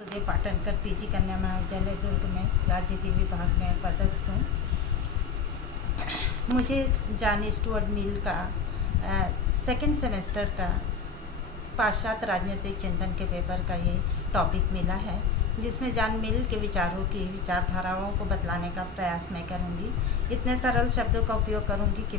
Sudev Patankar PG कन्या महाविद्यालय दुर्ग में राजनीति विभाग में पदस्थ हूँ। मुझे जॉन स्टुअर्ट मिल का सेकंड सेमेस्टर का पाश्चात्य राजनीतिक चिंतन के पेपर का ये टॉपिक मिला है, जिसमें जॉन मिल के विचारों की विचारधाराओं को बतलाने का प्रयास मैं करूँगी। इतने सरल शब्दों का उपयोग करूँगी कि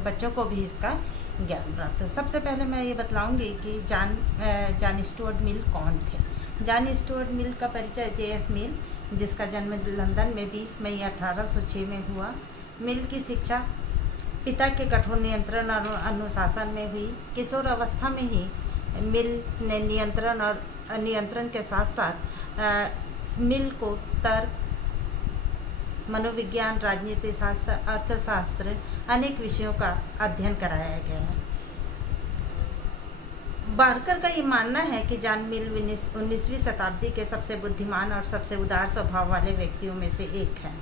बच्चों को भी इसका ज्ञान प्राप्त हो। सबसे पहले मैं ये बतलाऊँगी कि जॉन स्टुअर्ट मिल कौन थे। जॉन स्टुअर्ट मिल का परिचय J.S. मिल, जिसका जन्म लंदन में 20 मई 1806 में हुआ। मिल की शिक्षा पिता के कठोर नियंत्रण और अनुशासन में हुई। किशोर अवस्था में ही मिल ने नियंत्रण के साथ साथ मिल को तर्क, मनोविज्ञान, राजनीति शास्त्र, अर्थशास्त्र अनेक विषयों का अध्ययन कराया गया है। बार्कर का ये मानना है कि जॉन मिल 19वीं शताब्दी के सबसे बुद्धिमान और सबसे उदार स्वभाव वाले व्यक्तियों में से एक है।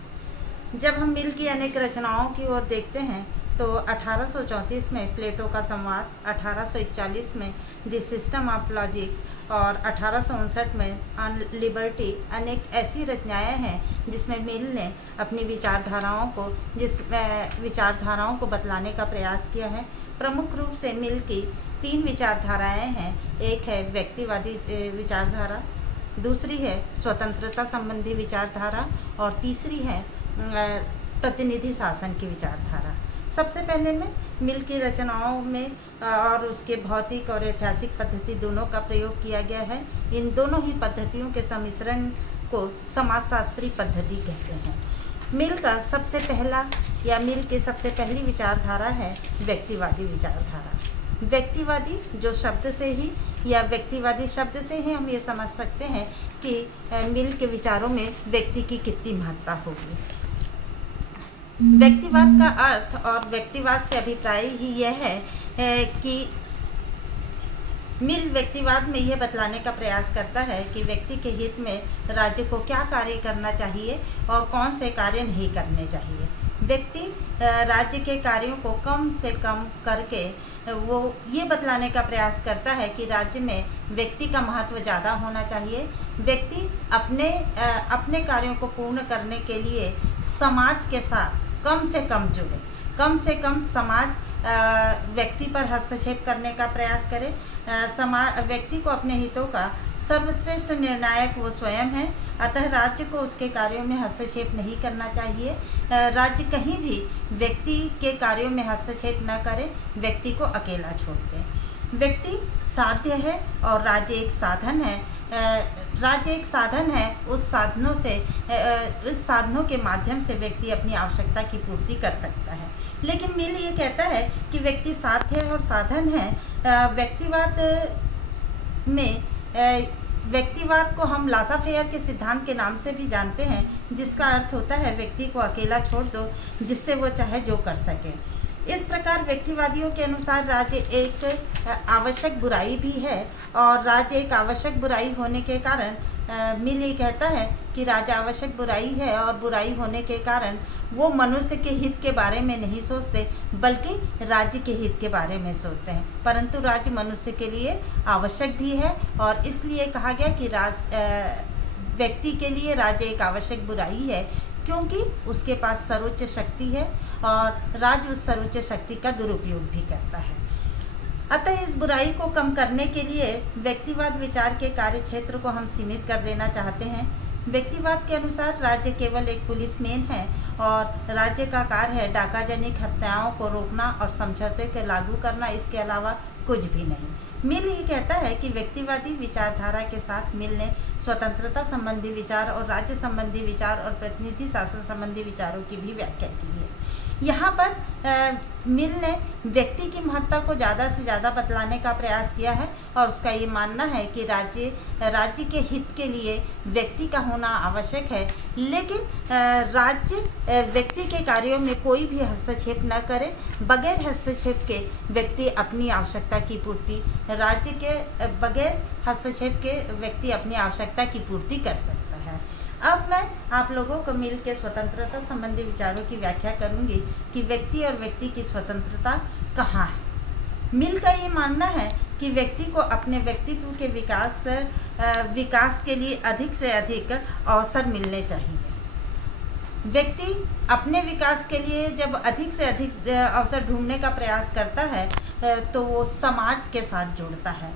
जब हम मिल की अनेक रचनाओं की ओर देखते हैं तो 1834 में प्लेटो का संवाद, 1841 में द सिस्टम ऑफ लॉजिक और 1859 में ऑन लिबर्टी अनेक ऐसी रचनाएं हैं जिसमें मिल ने अपनी विचारधाराओं को बतलाने का प्रयास किया है। प्रमुख रूप से मिल की 3 विचारधाराएं हैं। एक है व्यक्तिवादी विचारधारा, दूसरी है स्वतंत्रता संबंधी विचारधारा और तीसरी है प्रतिनिधि शासन की विचारधारा। सबसे पहले में मिल की रचनाओं में और उसके भौतिक और ऐतिहासिक पद्धति दोनों का प्रयोग किया गया है। इन दोनों ही पद्धतियों के सम्मिश्रण को समाजशास्त्री पद्धति कहते हैं। मिल की सबसे पहली विचारधारा है व्यक्तिवादी विचारधारा। व्यक्तिवादी जो शब्द से ही या व्यक्तिवादी शब्द से ही हम ये समझ सकते हैं कि मिल के विचारों में व्यक्ति की कितनी महत्ता होगी। व्यक्तिवाद का अर्थ और व्यक्तिवाद से अभिप्राय ही यह है कि मिल व्यक्तिवाद में यह बतलाने का प्रयास करता है कि व्यक्ति के हित में राज्य को क्या कार्य करना चाहिए और कौन से कार्य नहीं करने चाहिए। व्यक्ति राज्य के कार्यों को कम से कम करके वो ये बतलाने का प्रयास करता है कि राज्य में व्यक्ति का महत्व ज़्यादा होना चाहिए। व्यक्ति अपने कार्यों को पूर्ण करने के लिए समाज के साथ कम से कम जुड़े, कम से कम समाज व्यक्ति पर हस्तक्षेप करने का प्रयास करे। व्यक्ति को अपने हितों का सर्वश्रेष्ठ निर्णायक वो स्वयं है, अतः राज्य को उसके कार्यों में हस्तक्षेप नहीं करना चाहिए। राज्य कहीं भी व्यक्ति के कार्यों में हस्तक्षेप न करे, व्यक्ति को अकेला छोड़ दे। व्यक्ति साध्य है और राज्य एक साधन है। राज्य एक साधन है, इस साधनों के माध्यम से व्यक्ति अपनी आवश्यकता की पूर्ति कर सकता है। लेकिन मिल ये कहता है कि व्यक्ति साध्य और साधन है। व्यक्तिवाद को हम लासा फेयर के सिद्धांत के नाम से भी जानते हैं, जिसका अर्थ होता है व्यक्ति को अकेला छोड़ दो जिससे वो चाहे जो कर सके। इस प्रकार व्यक्तिवादियों के अनुसार राज्य एक आवश्यक बुराई भी है और राज्य एक आवश्यक बुराई होने के कारण मिल ये कहता है कि राज्य आवश्यक बुराई है और बुराई होने के कारण वो मनुष्य के हित के बारे में नहीं सोचते बल्कि राज्य के हित के बारे में सोचते हैं। परंतु राज्य मनुष्य के लिए आवश्यक भी है और इसलिए कहा गया कि व्यक्ति के लिए राज्य एक आवश्यक बुराई है, क्योंकि उसके पास सर्वोच्च शक्ति है और राज्य उस सर्वोच्च शक्ति का दुरुपयोग भी करता है। अतः इस बुराई को कम करने के लिए व्यक्तिवाद विचार के कार्य क्षेत्र को हम सीमित कर देना चाहते हैं। व्यक्तिवाद के अनुसार राज्य केवल एक पुलिसमैन है और राज्य का कार्य है डाकाजनिक हत्याओं को रोकना और समझौते को लागू करना, इसके अलावा कुछ भी नहीं। मिल ये कहता है कि व्यक्तिवादी विचारधारा के साथ मिल ने स्वतंत्रता संबंधी विचार और राज्य संबंधी विचार और प्रतिनिधि शासन संबंधी विचारों की भी व्याख्या की है। यहाँ पर मिल ने व्यक्ति की महत्ता को ज़्यादा से ज़्यादा बतलाने का प्रयास किया है और उसका ये मानना है कि राज्य के हित के लिए व्यक्ति का होना आवश्यक है, लेकिन राज्य व्यक्ति के कार्यों में कोई भी हस्तक्षेप न करे। बगैर हस्तक्षेप के व्यक्ति अपनी आवश्यकता की पूर्ति अपनी आवश्यकता की पूर्ति कर सकता है। अब मैं आप लोगों को मिल के स्वतंत्रता संबंधी विचारों की व्याख्या करूंगी कि व्यक्ति और व्यक्ति की स्वतंत्रता कहाँ है। मिल का ये मानना है कि व्यक्ति को अपने व्यक्तित्व के विकास के लिए अधिक से अधिक अवसर मिलने चाहिए। व्यक्ति अपने विकास के लिए जब अधिक से अधिक अवसर ढूंढने का प्रयास करता है तो वो समाज के साथ जुड़ता है।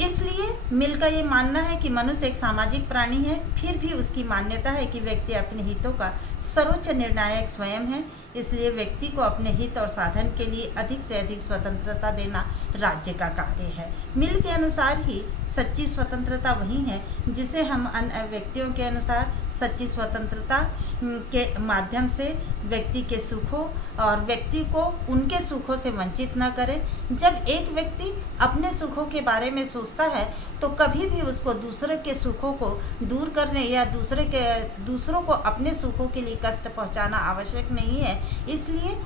इसलिए मिल का ये मानना है कि मनुष्य एक सामाजिक प्राणी है, फिर भी उसकी मान्यता है कि व्यक्ति अपने हितों का सर्वोच्च निर्णायक स्वयं है। इसलिए व्यक्ति को अपने हित और साधन के लिए अधिक से अधिक स्वतंत्रता देना राज्य का कार्य है। मिल के अनुसार ही सच्ची स्वतंत्रता वही है जिसे हम अन्य व्यक्तियों के अनुसार सच्ची स्वतंत्रता के माध्यम से व्यक्ति के सुखों और व्यक्ति को उनके सुखों से वंचित न करें। जब एक व्यक्ति अपने सुखों के बारे में सोचता है तो कभी भी उसको दूसरे के सुखों को दूर करने या दूसरों को अपने सुखों के लिए कष्ट पहुंचाना आवश्यक नहीं है। इसलिए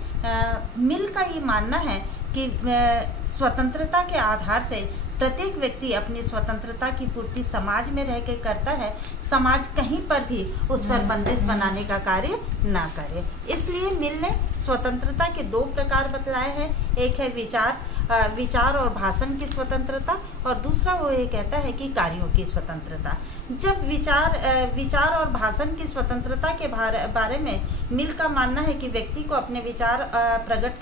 मिल का ये मानना है कि स्वतंत्रता के आधार से प्रत्येक व्यक्ति अपनी स्वतंत्रता की पूर्ति समाज में रह के करता है। समाज कहीं पर भी उस पर बंदिश बनाने का कार्य ना करे। इसलिए मिल ने स्वतंत्रता के दो प्रकार बतलाए हैं। एक है विचार और भाषण की स्वतंत्रता और दूसरा वो ये कहता है कि कार्यों की स्वतंत्रता। जब विचार और भाषण की स्वतंत्रता के बारे में मिल का मानना है कि व्यक्ति को अपने विचार प्रकट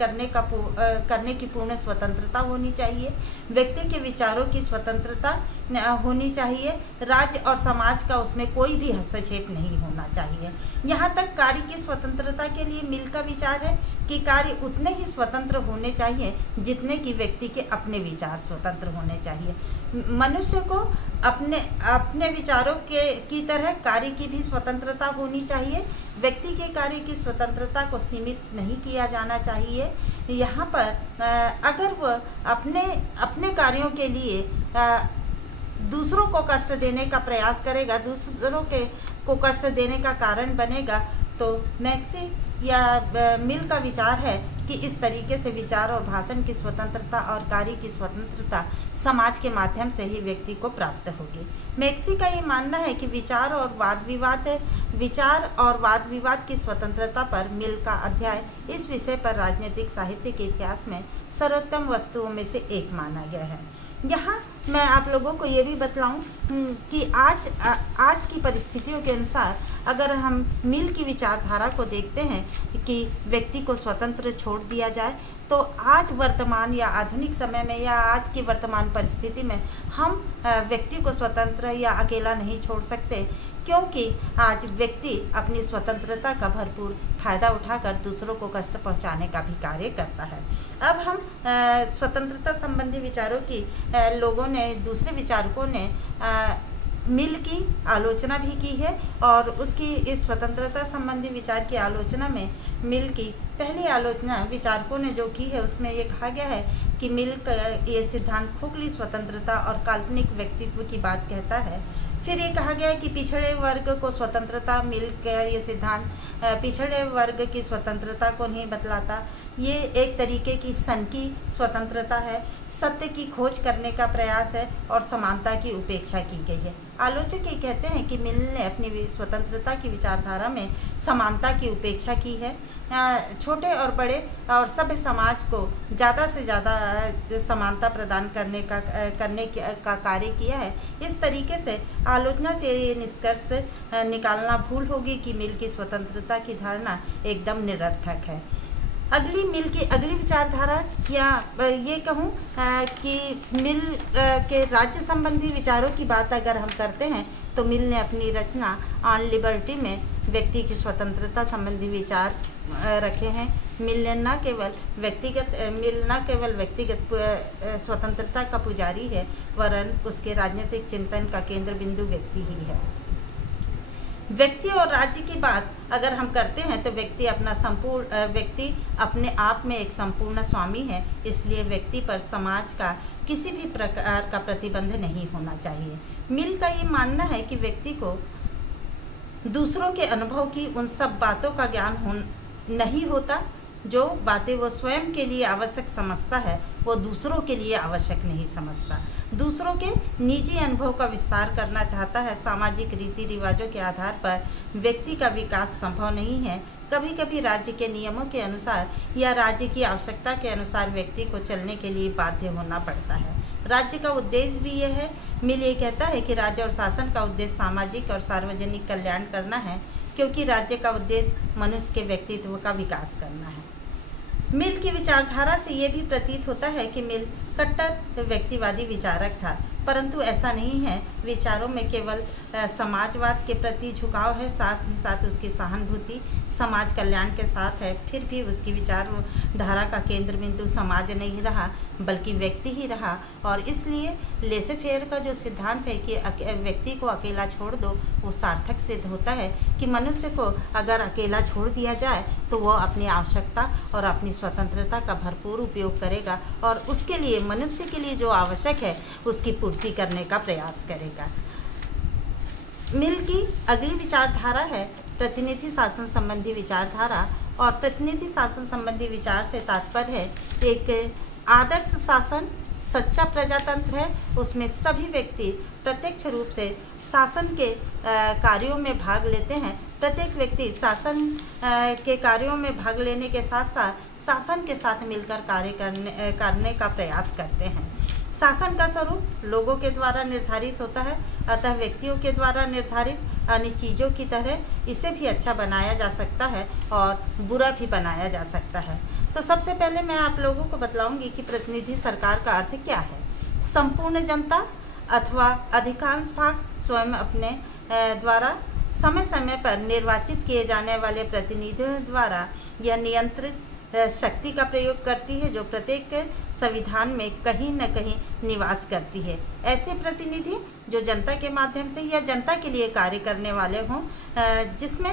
करने की पूर्ण स्वतंत्रता होनी चाहिए। व्यक्ति के विचारों की स्वतंत्रता होनी चाहिए। राज्य और समाज का उसमें कोई भी हस्तक्षेप नहीं होना चाहिए। यहाँ तक कार्य की स्वतंत्रता के लिए मिल का विचार है कि कार्य उतने ही स्वतंत्र होने चाहिए जितने कि व्यक्ति के अपने विचार स्वतंत्र होने चाहिए। मनुष्य को अपने विचारों की तरह कार्य की भी स्वतंत्रता होनी चाहिए। व्यक्ति के कार्य की स्वतंत्रता को सीमित नहीं किया जाना चाहिए। यहाँ पर अगर वह अपने कार्यों के लिए दूसरों को कष्ट देने का प्रयास करेगा, दूसरों को कष्ट देने का कारण बनेगा, तो मैक्सी या मिल का विचार है कि इस तरीके से विचार और भाषण की स्वतंत्रता और कार्य की स्वतंत्रता समाज के माध्यम से ही व्यक्ति को प्राप्त होगी। मैक्सी का ये मानना है कि विचार और वाद विवाद की स्वतंत्रता पर मिल का अध्याय इस विषय पर राजनीतिक साहित्य के इतिहास में सर्वोत्तम वस्तुओं में से एक माना गया है। यहाँ मैं आप लोगों को ये भी बतलाऊं कि आज की परिस्थितियों के अनुसार अगर हम मिल की विचारधारा को देखते हैं कि व्यक्ति को स्वतंत्र छोड़ दिया जाए, तो आज वर्तमान या आधुनिक समय में या आज की वर्तमान परिस्थिति में हम व्यक्ति को स्वतंत्र या अकेला नहीं छोड़ सकते, क्योंकि आज व्यक्ति अपनी स्वतंत्रता का भरपूर फायदा उठाकर दूसरों को कष्ट पहुंचाने का भी कार्य करता है। अब हम स्वतंत्रता संबंधी विचारों की दूसरे विचारकों ने मिल की आलोचना भी की है और उसकी इस स्वतंत्रता संबंधी विचार की आलोचना में मिल की पहली आलोचना विचारकों ने जो की है उसमें ये कहा गया है कि मिल का ये सिद्धांत खोखली स्वतंत्रता और काल्पनिक व्यक्तित्व की बात कहता है। फिर ये कहा गया कि पिछड़े वर्ग को स्वतंत्रता मिल का ये सिद्धांत पिछड़े वर्ग की स्वतंत्रता को नहीं बतलाता। ये एक तरीके की सनकी स्वतंत्रता है, सत्य की खोज करने का प्रयास है और समानता की उपेक्षा की गई है। आलोचक ये कहते हैं कि मिल ने अपनी स्वतंत्रता की विचारधारा में समानता की उपेक्षा की है। छोटे और बड़े और सभ्य समाज को ज़्यादा से ज़्यादा समानता प्रदान करने का कार्य किया है। इस तरीके से आलोचना से ये निष्कर्ष निकालना भूल होगी कि मिल की स्वतंत्रता की धारणा एकदम निरर्थक है। मिल की अगली विचारधारा या ये कहूँ कि मिल के राज्य संबंधी विचारों की बात अगर हम करते हैं तो मिल ने अपनी रचना ऑन लिबर्टी में व्यक्ति की स्वतंत्रता संबंधी विचार रखे हैं। मिल न केवल व्यक्तिगत स्वतंत्रता का पुजारी है, वरन उसके राजनीतिक चिंतन का केंद्र बिंदु व्यक्ति ही है। व्यक्ति और राज्य की बात अगर हम करते हैं तो व्यक्ति अपने आप में एक संपूर्ण स्वामी है। इसलिए व्यक्ति पर समाज का किसी भी प्रकार का प्रतिबंध नहीं होना चाहिए। मिल का ये मानना है कि व्यक्ति को दूसरों के अनुभव की उन सब बातों का ज्ञान नहीं होता जो बातें वो स्वयं के लिए आवश्यक समझता है, वो दूसरों के लिए आवश्यक नहीं समझता। दूसरों के निजी अनुभव का विस्तार करना चाहता है। सामाजिक रीति रिवाजों के आधार पर व्यक्ति का विकास संभव नहीं है। कभी कभी राज्य के नियमों के अनुसार या राज्य की आवश्यकता के अनुसार व्यक्ति को चलने के लिए बाध्य होना पड़ता है। राज्य का उद्देश्य भी यह है। मिल ये कहता है कि राज्य और शासन का उद्देश्य सामाजिक और सार्वजनिक कल्याण करना है, क्योंकि राज्य का उद्देश्य मनुष्य के व्यक्तित्व का विकास करना है। मिल की विचारधारा से ये भी प्रतीत होता है कि मिल कट्टर व्यक्तिवादी विचारक था, परंतु ऐसा नहीं है। विचारों में केवल समाजवाद के प्रति झुकाव है, साथ ही साथ उसकी सहानुभूति समाज कल्याण के साथ है। फिर भी उसकी विचारधारा का केंद्र बिंदु समाज नहीं रहा, बल्कि व्यक्ति ही रहा, और इसलिए लेसे फेयर का जो सिद्धांत है कि व्यक्ति को अकेला छोड़ दो, वो सार्थक सिद्ध होता है कि मनुष्य को अगर अकेला छोड़ दिया जाए तो वह अपनी आवश्यकता और अपनी स्वतंत्रता का भरपूर उपयोग करेगा, और उसके लिए मनुष्य के लिए जो आवश्यक है उसकी पूर्ति करने का प्रयास करेगा। मिल की अगली विचारधारा है प्रतिनिधि शासन संबंधी विचारधारा, और प्रतिनिधि शासन संबंधी विचार से तात्पर्य है एक आदर्श शासन सच्चा प्रजातंत्र है। उसमें सभी व्यक्ति प्रत्यक्ष रूप से शासन के कार्यों में भाग लेते हैं। प्रत्येक व्यक्ति शासन के कार्यों में भाग लेने के साथ साथ शासन के साथ मिलकर कार्य करने का प्रयास करते हैं। शासन का स्वरूप लोगों के द्वारा निर्धारित होता है, अतः व्यक्तियों के द्वारा निर्धारित अन्य चीज़ों की तरह इसे भी अच्छा बनाया जा सकता है और बुरा भी बनाया जा सकता है। तो सबसे पहले मैं आप लोगों को बतलाऊंगी कि प्रतिनिधि सरकार का अर्थ क्या है। संपूर्ण जनता अथवा अधिकांश भाग स्वयं अपने द्वारा समय समय पर निर्वाचित किए जाने वाले प्रतिनिधियों द्वारा यह नियंत्रित शक्ति का प्रयोग करती है, जो प्रत्येक संविधान में कहीं न कहीं निवास करती है। ऐसे प्रतिनिधि जो जनता के माध्यम से या जनता के लिए कार्य करने वाले हों, जिसमें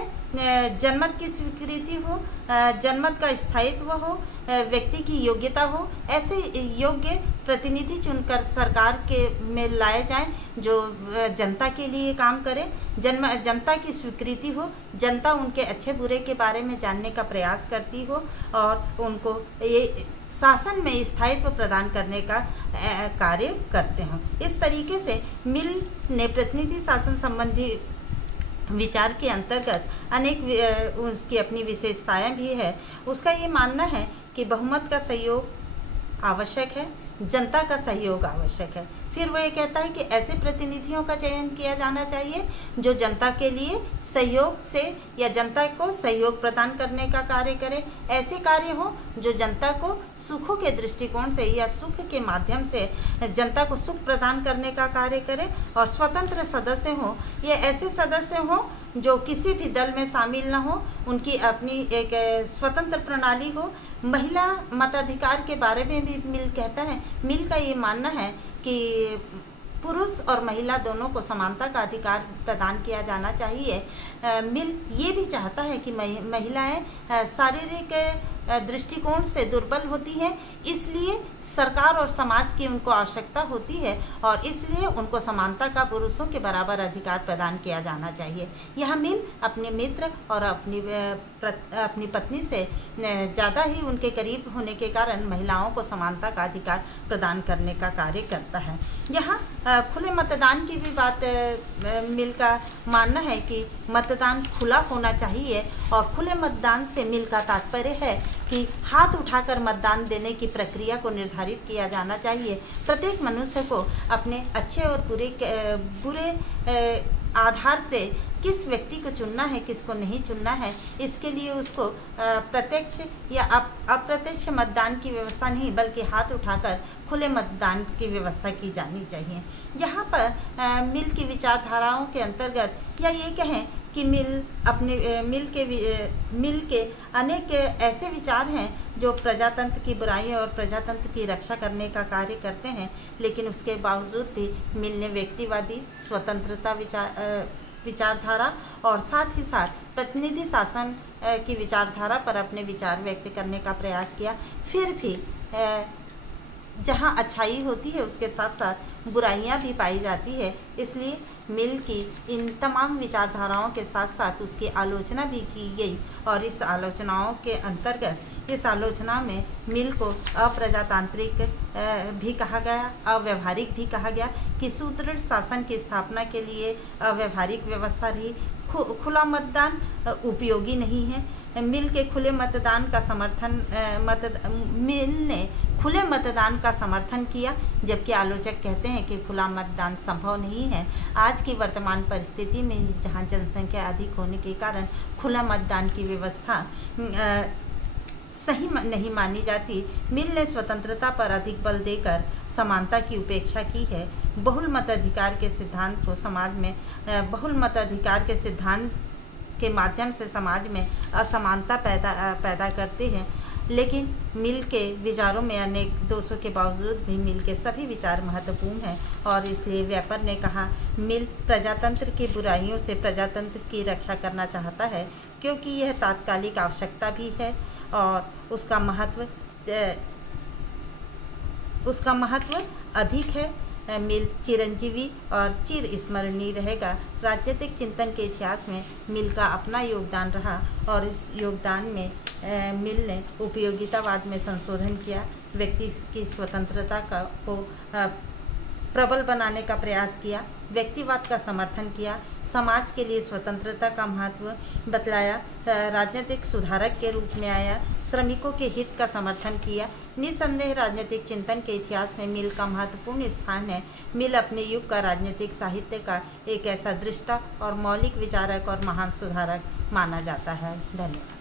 जनमत की स्वीकृति हो, जनमत का स्थायित्व हो, व्यक्ति की योग्यता हो, ऐसे योग्य प्रतिनिधि चुनकर सरकार के में लाए जाएं जो जनता के लिए काम करें, जनता की स्वीकृति हो, जनता उनके अच्छे बुरे के बारे में जानने का प्रयास करती हो और उनको ये शासन में स्थायित्व प्रदान करने का कार्य करते हों। इस तरीके से मिल ने प्रतिनिधि शासन संबंधी विचार के अंतर्गत अनेक उसकी अपनी विशेषताएं भी है। उसका ये मानना है कि बहुमत का सहयोग आवश्यक है, जनता का सहयोग आवश्यक है। फिर वो ये कहता है कि ऐसे प्रतिनिधियों का चयन किया जाना चाहिए जो जनता के लिए सहयोग से या जनता को सहयोग प्रदान करने का कार्य करें। ऐसे कार्य हों जो जनता को सुखों के दृष्टिकोण से या सुख के माध्यम से जनता को सुख प्रदान करने का कार्य करें, और स्वतंत्र सदस्य हों। ये ऐसे सदस्य हों जो किसी भी दल में शामिल न हो, उनकी अपनी एक स्वतंत्र प्रणाली हो। महिला मताधिकार के बारे में भी मिल कहता है। मिल का ये मानना है कि पुरुष और महिला दोनों को समानता का अधिकार प्रदान किया जाना चाहिए। मिल ये भी चाहता है कि महिलाएं शारीरिक दृष्टिकोण से दुर्बल होती हैं, इसलिए सरकार और समाज की उनको आवश्यकता होती है और इसलिए उनको समानता का पुरुषों के बराबर अधिकार प्रदान किया जाना चाहिए। यह मिल अपने मित्र और अपनी पत्नी से ज़्यादा ही उनके करीब होने के कारण महिलाओं को समानता का अधिकार प्रदान करने का कार्य करता है। यहाँ खुले मतदान की भी बात मिल का मानना है कि मतदान खुला होना चाहिए, और खुले मतदान से मिल का तात्पर्य है कि हाथ उठाकर मतदान देने की प्रक्रिया को निर्धारित किया जाना चाहिए। प्रत्येक मनुष्य को अपने अच्छे और बुरे आधार से किस व्यक्ति को चुनना है, किसको नहीं चुनना है, इसके लिए उसको प्रत्यक्ष या अप्रत्यक्ष मतदान की व्यवस्था नहीं बल्कि हाथ उठाकर खुले मतदान की व्यवस्था की जानी चाहिए। यहाँ पर मिल की विचारधाराओं के अंतर्गत या ये कहें कि मिल के अनेक ऐसे विचार हैं जो प्रजातंत्र की बुराइयों और प्रजातंत्र की रक्षा करने का कार्य करते हैं, लेकिन उसके बावजूद भी मिल ने व्यक्तिवादी स्वतंत्रता विचारधारा और साथ ही साथ प्रतिनिधि शासन की विचारधारा पर अपने विचार व्यक्त करने का प्रयास किया। फिर भी जहाँ अच्छाई होती है उसके साथ साथ बुराइयाँ भी पाई जाती है, इसलिए मिल की इन तमाम विचारधाराओं के साथ साथ उसकी आलोचना भी की गई, और इस आलोचनाओं के अंतर्गत इस आलोचना में मिल को अप्रजातांत्रिक भी कहा गया, अव्यवहारिक भी कहा गया कि सुदृढ़ शासन की स्थापना के लिए अव्यवहारिक व्यवस्था रही। खुला मतदान उपयोगी नहीं है। मिल के खुले मतदान का समर्थन मिल ने खुले मतदान का समर्थन किया, जबकि आलोचक कहते हैं कि खुला मतदान संभव नहीं है। आज की वर्तमान परिस्थिति में जहां जनसंख्या अधिक होने के कारण खुला मतदान की व्यवस्था सही नहीं मानी जाती। मिल ने स्वतंत्रता पर अधिक बल देकर समानता की उपेक्षा की है। बहुल मताधिकार के सिद्धांत को समाज में बहुल मताधिकार के सिद्धांत के माध्यम से समाज में असमानता पैदा करते हैं, लेकिन मिल के विचारों में अनेक दोषों के बावजूद भी मिल के सभी विचार महत्वपूर्ण हैं और इसलिए व्यापर ने कहा, मिल प्रजातंत्र की बुराइयों से प्रजातंत्र की रक्षा करना चाहता है, क्योंकि यह तात्कालिक आवश्यकता भी है और उसका महत्व अधिक है। मिल चिरंजीवी और चिर स्मरणीय रहेगा। राजनीतिक चिंतन के इतिहास में मिल का अपना योगदान रहा और इस योगदान में मिल ने उपयोगितावाद में संशोधन किया, व्यक्ति की स्वतंत्रता को प्रबल बनाने का प्रयास किया, व्यक्तिवाद का समर्थन किया, समाज के लिए स्वतंत्रता का महत्व बतलाया, राजनीतिक सुधारक के रूप में आया, श्रमिकों के हित का समर्थन किया। निस्संदेह राजनीतिक चिंतन के इतिहास में मिल का महत्वपूर्ण स्थान है। मिल अपने युग का राजनीतिक साहित्य का एक ऐसा दृष्टा और मौलिक विचारक और महान सुधारक माना जाता है। धन्यवाद।